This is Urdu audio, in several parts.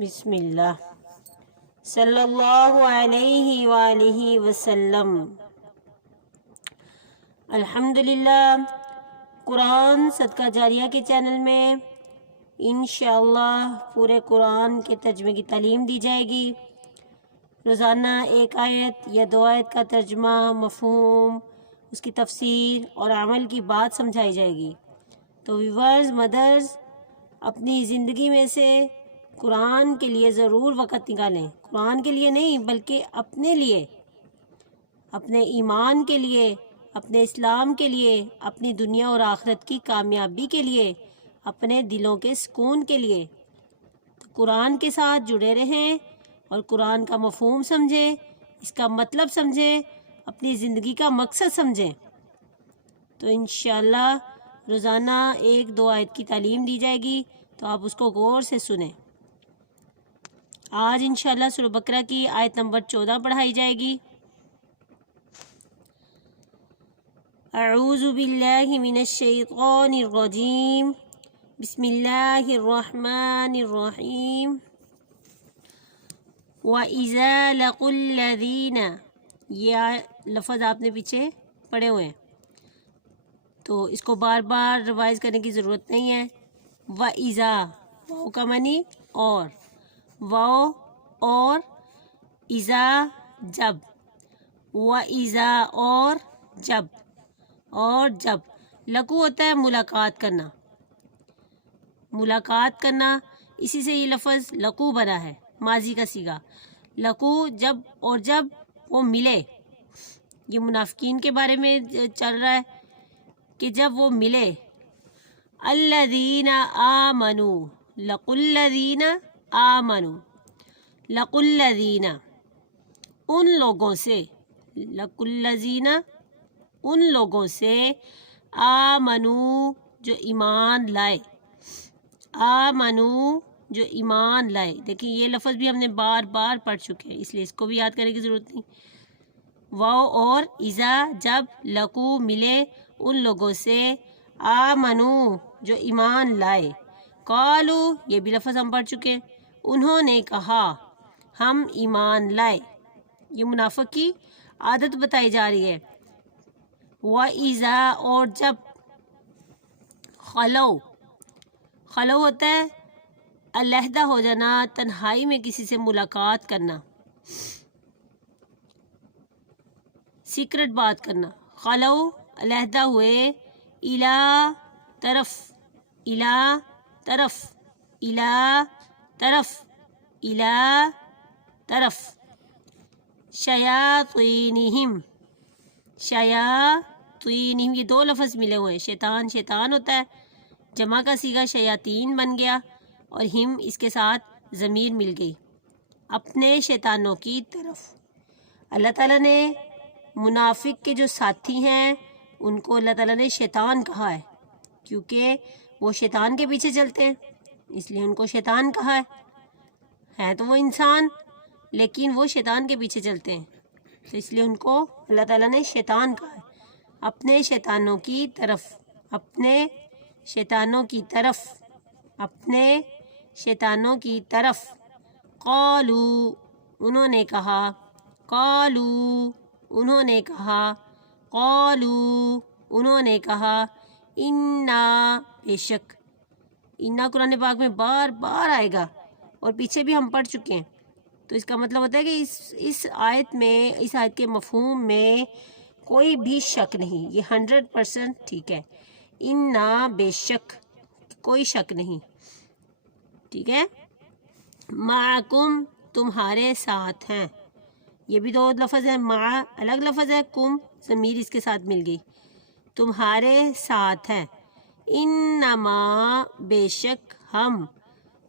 بسم اللہ صلی اللہ علیہ وآلہ وسلم۔ الحمدللہ، قرآن صدقہ جاریہ کے چینل میں انشاءاللہ پورے قرآن کے ترجمے کی تعلیم دی جائے گی۔ روزانہ ایک آیت یا دو آیت کا ترجمہ، مفہوم، اس کی تفسیر اور عمل کی بات سمجھائی جائے گی۔ تو ویورز، مدرز، اپنی زندگی میں سے قرآن کے لیے ضرور وقت نکالیں۔ قرآن کے لیے نہیں بلکہ اپنے لیے، اپنے ایمان کے لیے، اپنے اسلام کے لیے، اپنی دنیا اور آخرت کی کامیابی کے لیے، اپنے دلوں کے سکون کے لیے۔ تو قرآن کے ساتھ جڑے رہیں اور قرآن کا مفہوم سمجھیں، اس کا مطلب سمجھیں، اپنی زندگی کا مقصد سمجھیں۔ تو انشاءاللہ روزانہ ایک دو آیت کی تعلیم دی جائے گی، تو آپ اس کو غور سے سنیں۔ آج انشاءاللہ سورہ بقرہ کی آیت نمبر 14 پڑھائی جائے گی۔ اعوذ باللہ من الشیطان الرجیم، بسم اللہ الرحمن الرحیم۔ وَإِذَا لَقُوا الَّذِينَ، یہ لفظ آپ نے پیچھے پڑھے ہوئے ہیں تو اس کو بار بار ریوائز کرنے کی ضرورت نہیں ہے۔ وَإِذَا، واو کا معنی اور، واو اور، اذا جب، وَإِذَا اور جب، لقو ہوتا ہے ملاقات کرنا، ملاقات کرنا، اسی سے یہ لفظ لقو بنا ہے، ماضی کا صیغہ۔ لقو جب اور جب وہ ملے، یہ منافقین کے بارے میں چل رہا ہے کہ جب وہ ملے۔ الذین آمنوا، لقوا الذین آمنوا، لقوا الذین، ان لوگوں سے، لقوا الذین، ان لوگوں سے، آمنوا جو ایمان لائے، آمنوا جو ایمان لائے۔ دیکھیں یہ لفظ بھی ہم نے بار بار پڑھ چکے ہیں، اس لیے اس کو بھی یاد کرنے کی ضرورت نہیں۔ واو اور اذا جب، لقو ملے، ان لوگوں سے، آمنوا جو ایمان لائے، قالو یہ بھی لفظ ہم پڑھ چکے ہیں، انہوں نے کہا ہم ایمان لائے۔ یہ منافق کی عادت بتائی جا رہی ہے۔ وَإِذَا اور جب، خلو، خلو ہوتا ہے علیحدہ ہو جانا، تنہائی میں کسی سے ملاقات کرنا، سیکرٹ بات کرنا۔ خلو علیحدہ ہوئے، الا طرف، الا طرف، الا طرف، الا طرف، شیاطینہم، شیاطینہم، یہ دو لفظ ملے ہوئے ہیں۔ شیطان شیطان ہوتا ہے، جمع کا صیغہ شیاطین بن گیا، اور ہم اس کے ساتھ ضمیر مل گئی، اپنے شیطانوں کی طرف۔ اللہ تعالیٰ نے منافق کے جو ساتھی ہیں ان کو اللہ تعالیٰ نے شیطان کہا ہے، کیونکہ وہ شیطان کے پیچھے چلتے ہیں، اس لیے ان کو شیطان کہا ہے تو وہ انسان لیکن وہ شیطان کے پیچھے چلتے ہیں، تو اس لیے ان کو اللہ تعالیٰ نے شیطان کہا ہے۔ اپنے شیطانوں کی طرف، اپنے شیطانوں کی طرف، اپنے شیطانوں کی طرف۔ قالو انہوں نے کہا، قالو انہوں نے کہا، قالو انہوں نے کہا، انا بے شک، انا قرآن پاک میں بار بار آئے گا اور پیچھے بھی ہم پڑھ چکے ہیں، تو اس کا مطلب ہوتا ہے کہ اس آیت میں، اس آیت کے مفہوم میں کوئی بھی شک نہیں، یہ 100% ٹھیک ہے۔ انا بے شک، کوئی شک نہیں، ٹھیک ہے۔ معکم تمہارے ساتھ ہیں، یہ بھی دو لفظ ہے، مع الگ لفظ ہے، کم ضمیر اس کے ساتھ مل گئی، تمہارے ساتھ ہے۔ انما بے شک ہم،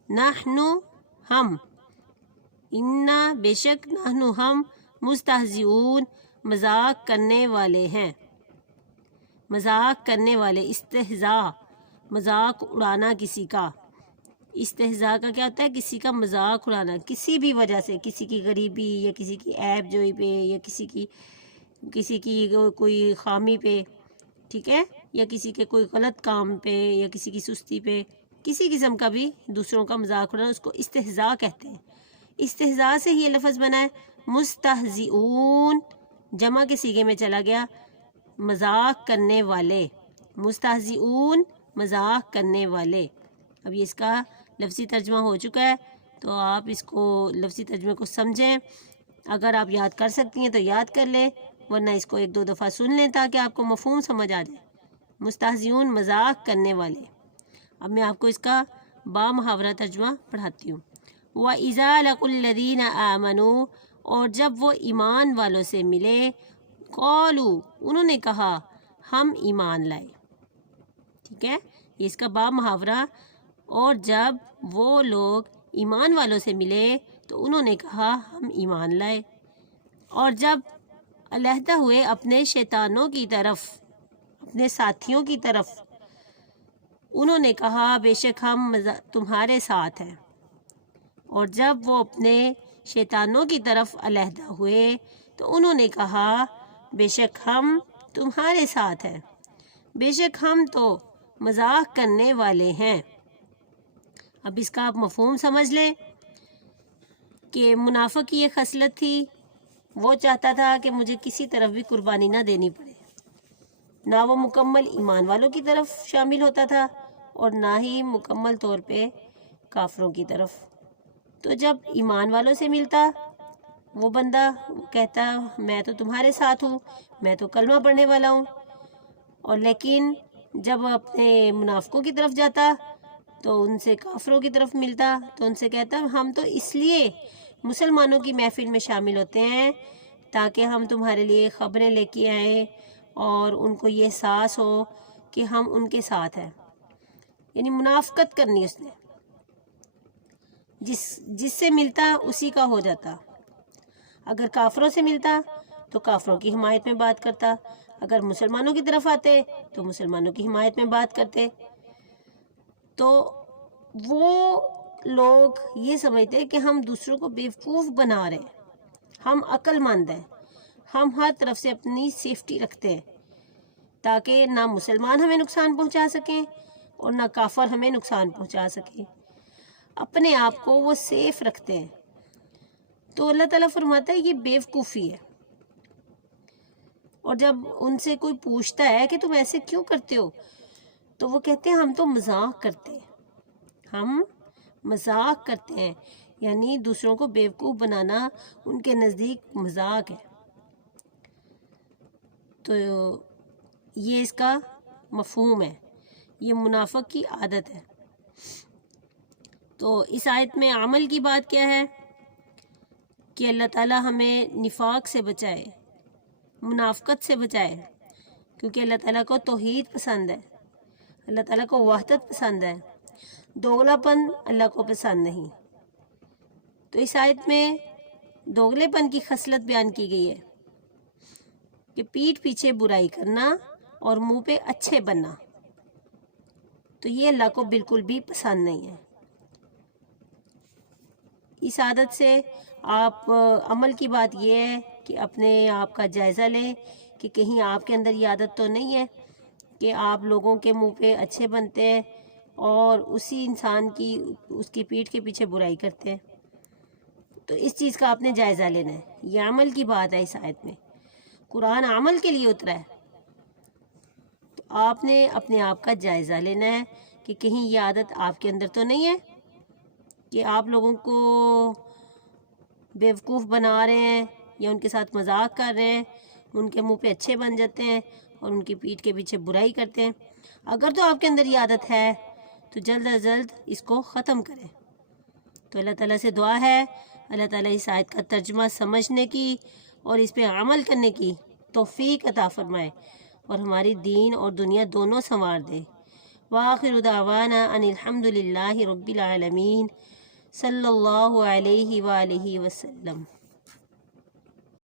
نحن ہم، انا بے شک، نحن ہم، مستہزئون مذاق کرنے والے ہیں، مذاق کرنے والے، استہزاء مذاق اڑانا کسی کا۔ استہزاء کا کیا ہوتا ہے؟ کسی کا مذاق اڑانا، کسی بھی وجہ سے، کسی کی غریبی یا کسی کی عیب جوئی پہ یا کسی کی کوئی خامی پہ، ٹھیک ہے، یا کسی کے کوئی غلط کام پہ یا کسی کی سستی پہ، کسی قسم کا بھی دوسروں کا مذاق اڑانا، اس کو استہزاء کہتے ہیں۔ استہزاء سے ہی یہ لفظ بنا ہے۔ مستہزئون جمع کے صیغے میں چلا گیا، مذاق کرنے والے، مستہزئون مذاق کرنے والے۔ اب یہ اس کا لفظی ترجمہ ہو چکا ہے، تو آپ اس کو لفظی ترجمے کو سمجھیں۔ اگر آپ یاد کر سکتی ہیں تو یاد کر لیں، ورنہ اس کو 1-2 دفعہ سن لیں تاکہ آپ کو مفہوم سمجھ آ جائے۔ مستہزئون مذاق کرنے والے۔ اب میں آپ کو اس کا با محاورہ ترجمہ پڑھاتی ہوں۔ وَإِذَا لَقُوا الَّذِينَ آمَنُوا اور جب وہ ایمان والوں سے ملے، قَالُوا انہوں نے کہا ہم ایمان لائے۔ ٹھیک ہے، یہ اس کا با محاورہ۔ اور جب وہ لوگ ایمان والوں سے ملے تو انہوں نے کہا ہم ایمان لائے۔ اور جب علیحدہ ہوئے اپنے شیطانوں کی طرف، اپنے ساتھیوں کی طرف، انہوں نے کہا بے شک ہم تمہارے ساتھ ہیں۔ اور جب وہ اپنے شیطانوں کی طرف علیحدہ ہوئے تو انہوں نے کہا بے شک ہم تمہارے ساتھ ہیں، بے شک ہم تو مذاق کرنے والے ہیں۔ اب اس کا آپ مفہوم سمجھ لیں کہ منافق کی یہ خصلت تھی، وہ چاہتا تھا کہ مجھے کسی طرف بھی قربانی نہ دینی پڑے، نہ وہ مکمل ایمان والوں کی طرف شامل ہوتا تھا اور نہ ہی مکمل طور پہ کافروں کی طرف۔ تو جب ایمان والوں سے ملتا وہ بندہ، کہتا میں تو تمہارے ساتھ ہوں، میں تو کلمہ پڑھنے والا ہوں، اور لیکن جب اپنے منافقوں کی طرف جاتا تو ان سے کافروں کی طرف ملتا تو ان سے کہتا ہم تو اس لیے مسلمانوں کی محفل میں شامل ہوتے ہیں تاکہ ہم تمہارے لیے خبریں لے کے آئیں اور ان کو یہ احساس ہو کہ ہم ان کے ساتھ ہیں۔ یعنی منافقت کرنی اس نے، جس سے ملتا اسی کا ہو جاتا۔ اگر کافروں سے ملتا تو کافروں کی حمایت میں بات کرتا، اگر مسلمانوں کی طرف آتے تو مسلمانوں کی حمایت میں بات کرتے۔ تو وہ لوگ یہ سمجھتے کہ ہم دوسروں کو بیوقوف بنا رہے ہیں، ہم عقل مند ہیں، ہم ہر طرف سے اپنی سیفٹی رکھتے ہیں تاکہ نہ مسلمان ہمیں نقصان پہنچا سکیں اور نہ کافر ہمیں نقصان پہنچا سکیں، اپنے آپ کو وہ سیف رکھتے ہیں۔ تو اللہ تعالیٰ فرماتا ہے یہ بیوقوفی ہے۔ اور جب ان سے کوئی پوچھتا ہے کہ تم ایسے کیوں کرتے ہو تو وہ کہتے ہیں ہم تو مذاق کرتے ہیں، ہم مذاق کرتے ہیں، یعنی دوسروں کو بیوقوف بنانا ان کے نزدیک مذاق ہے۔ تو یہ اس کا مفہوم ہے، یہ منافق کی عادت ہے۔ تو اس آیت میں عمل کی بات کیا ہے کہ اللہ تعالیٰ ہمیں نفاق سے بچائے، منافقت سے بچائے، کیونکہ اللہ تعالیٰ کو توحید پسند ہے، اللہ تعالیٰ کو وحدت پسند ہے، دوغلا پن اللہ کو پسند نہیں۔ تو اس آیت میں دوغلے پن کی خصلت بیان کی گئی ہے کہ پیٹھ پیچھے برائی کرنا اور منہ پہ اچھے بننا، تو یہ اللہ کو بالکل بھی پسند نہیں ہے۔ اس عادت سے آپ عمل کی بات یہ ہے کہ اپنے آپ کا جائزہ لیں کہ کہیں آپ کے اندر یہ عادت تو نہیں ہے کہ آپ لوگوں کے منہ پہ اچھے بنتے ہیں اور اسی انسان کی اس کی پیٹھ کے پیچھے برائی کرتے ہیں۔ تو اس چیز کا آپ نے جائزہ لینا ہے، یہ عمل کی بات ہے۔ اس آیت میں قرآن عمل کے لیے اترا ہے، تو آپ نے اپنے آپ کا جائزہ لینا ہے کہ کہیں یہ عادت آپ کے اندر تو نہیں ہے کہ آپ لوگوں کو بیوقوف بنا رہے ہیں یا ان کے ساتھ مذاق کر رہے ہیں، ان کے منہ پہ اچھے بن جاتے ہیں اور ان کی پیٹھ کے پیچھے برائی کرتے ہیں۔ اگر تو آپ کے اندر یہ عادت ہے تو جلد از جلد اس کو ختم کریں۔ تو اللہ تعالیٰ سے دعا ہے اللہ تعالیٰ اس آیت کا ترجمہ سمجھنے کی اور اس پہ عمل کرنے کی توفیق عطا فرمائے اور ہماری دین اور دنیا دونوں سنوار دے۔ وآخر دعوانا ان الحمد للہ رب العالمین، صلی اللہ علیہ وآلہ وسلم۔